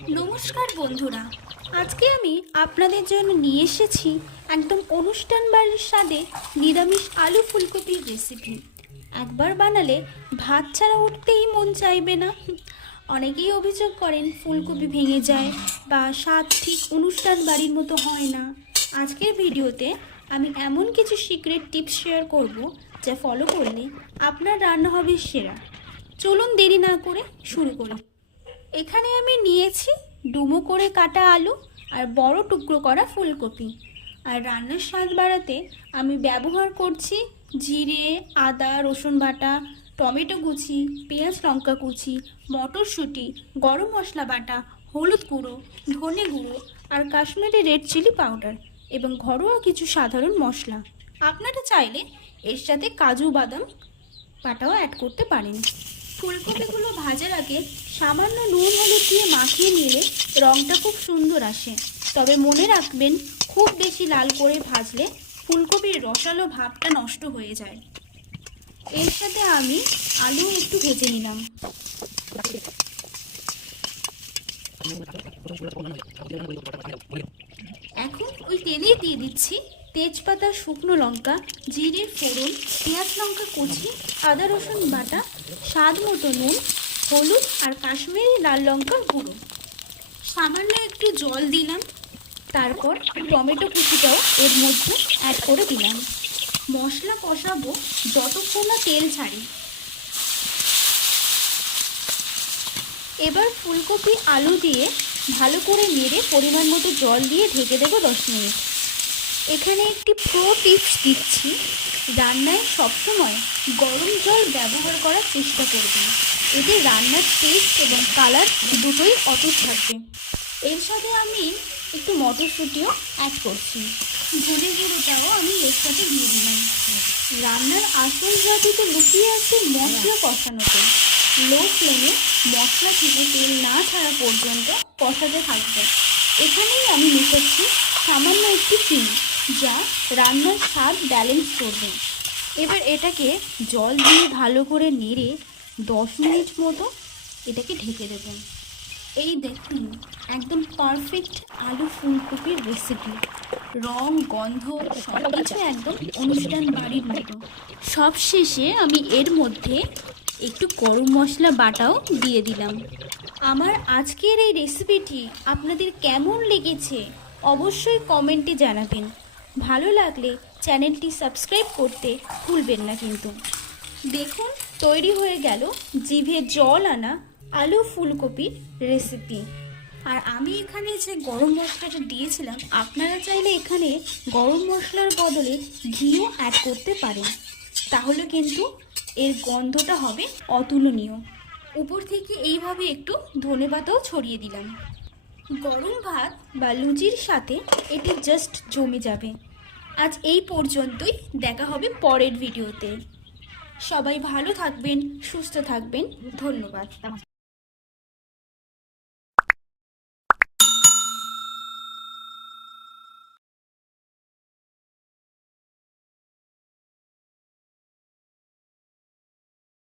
নমস্কার বন্ধুরা। আজকে আমি আপনাদের জন্য নিয়ে এসেছি একদম অনুষ্ঠান বাড়ির স্বাদে নিরামিষ আলু ফুলকপির রেসিপি একবার বানালে ভাত ছাড়া উঠতেই মন চাইবে না। অনেকেই অভিযোগ করেন ফুলকপি ভেঙে যায় বা স্বাদ ঠিক অনুষ্ঠান বাড়ির মতো হয় না। আজকের ভিডিওতে আমি এমন কিছু সিক্রেট টিপস শেয়ার করব যা ফলো করলে আপনার রান্না হবে সেরা। চলুন দেরি না করে শুরু করি। এখানে আমি নিয়েছি ডুমো করে কাটা আলু আর বড় টুকরো করা ফুলকপি। আর রান্নার স্বাদ বাড়াতে আমি ব্যবহার করছি জিরে, আদা, রসুন বাটা, টমেটো কুচি, পেঁয়াজ লঙ্কা কুচি, মটরশুঁটি, গরম মশলা বাটা, হলুদ গুঁড়ো, ধনে গুঁড়ো আর কাশ্মীরি রেড চিলি পাউডার এবং ঘরোয়া কিছু সাধারণ মশলা। আপনারা চাইলে এর সাথে কাজু বাদাম বাটাও অ্যাড করতে পারেন। ফুলকপিগুলো ভাজার আগে সামান্য নুন, হলুদ দিয়ে মাখিয়ে নিলে রঙটা খুব সুন্দর আসে। তবে মনে রাখবেন, খুব বেশি লাল করে ভাজলে ফুলকপির রসালো ভাবটা নষ্ট হয়ে যায়। এর সাথে আমি আলু একটু ভেজে নিলাম। এখন ওই তেলেই দিয়ে দিচ্ছি তেজপাতা, শুকনো লঙ্কা, জিরে, ফোড়ন, পেঁয়াজ লঙ্কা, কুচি, আদা, রসুন বাটা, স্বাদ মতো নুন, হলুদ আর কাশ্মীরি লাল লঙ্কার গুঁড়ো। সামান্য একটু জল দিলাম, তারপর টমেটো কুচিটাও এর মধ্যে অ্যাড করে দিলাম। মশলা কষাবো যতক্ষণ না তেল ছাড়ে। এবার ফুলকপি, আলু দিয়ে ভালো করে নেড়ে পরিমাণ মতো জল দিয়ে ঢেকে দেবো দশ মিনিট। এখানে একটি প্রো টিপস দিচ্ছি। রান্নায় সবসময় গরম জল ব্যবহার করার চেষ্টা করবেন। এতে রান্নার টেস্ট এবং কালার দুটোই অটুট থাকবে। এর সাথে আমি একটু মটরশুঁটিও অ্যাড করছি। ধনে গুঁড়োটাও আমি এর সাথে দিয়ে দিলাম। রান্নার আসল জাতিতে লুকিয়ে আছে মশলা কষানোতে। লো ফ্লেমে মশলা থেকে তেল না ছাড়া পর্যন্ত কষাতে থাকবে। এখানেই আমি মেশাচ্ছি সামান্য একটু চিনি। যা রান্নার স্বাদ ব্যালেন্স করবে। এবার এটাকে জল দিয়ে ভালো করে নেড়ে দশ মিনিট মতো এটাকে ঢেকে দেবেন এই দেখুন, একদম পারফেক্ট আলু ফুলকপির রেসিপি রং, গন্ধ সব কিছু একদম অনুষ্ঠান বাড়ির মতো। সব শেষে আমি এর মধ্যে একটু গরম মশলা বাটাও দিয়ে দিলাম। আমার আজকের এই রেসিপিটি আপনাদের কেমন লেগেছে অবশ্যই কমেন্টে জানাবেন। ভালো লাগলে চ্যানেলটি সাবস্ক্রাইব করতে ভুলবেন না কিন্তু। দেখুন, তৈরি হয়ে গেল জিভে জল আনা আলু ফুলকপির রেসিপি আর আমি এখানে যে গরম মশলাটা দিয়েছিলাম, আপনারা চাইলে এখানে গরম মশলার বদলে ঘিও অ্যাড করতে পারেন। তাহলে কিন্তু এর গন্ধটা হবে অতুলনীয়। উপর থেকে এইভাবে একটু ধনেপাতাও ছড়িয়ে দিলাম। গরম ভাত বা লুচির সাথে এটি জাস্ট জমে যাবে। আজ এই পর্যন্তই। দেখা হবে পরের ভিডিওতে। সবাই ভালো থাকবেন সুস্থ থাকবেন। ধন্যবাদ।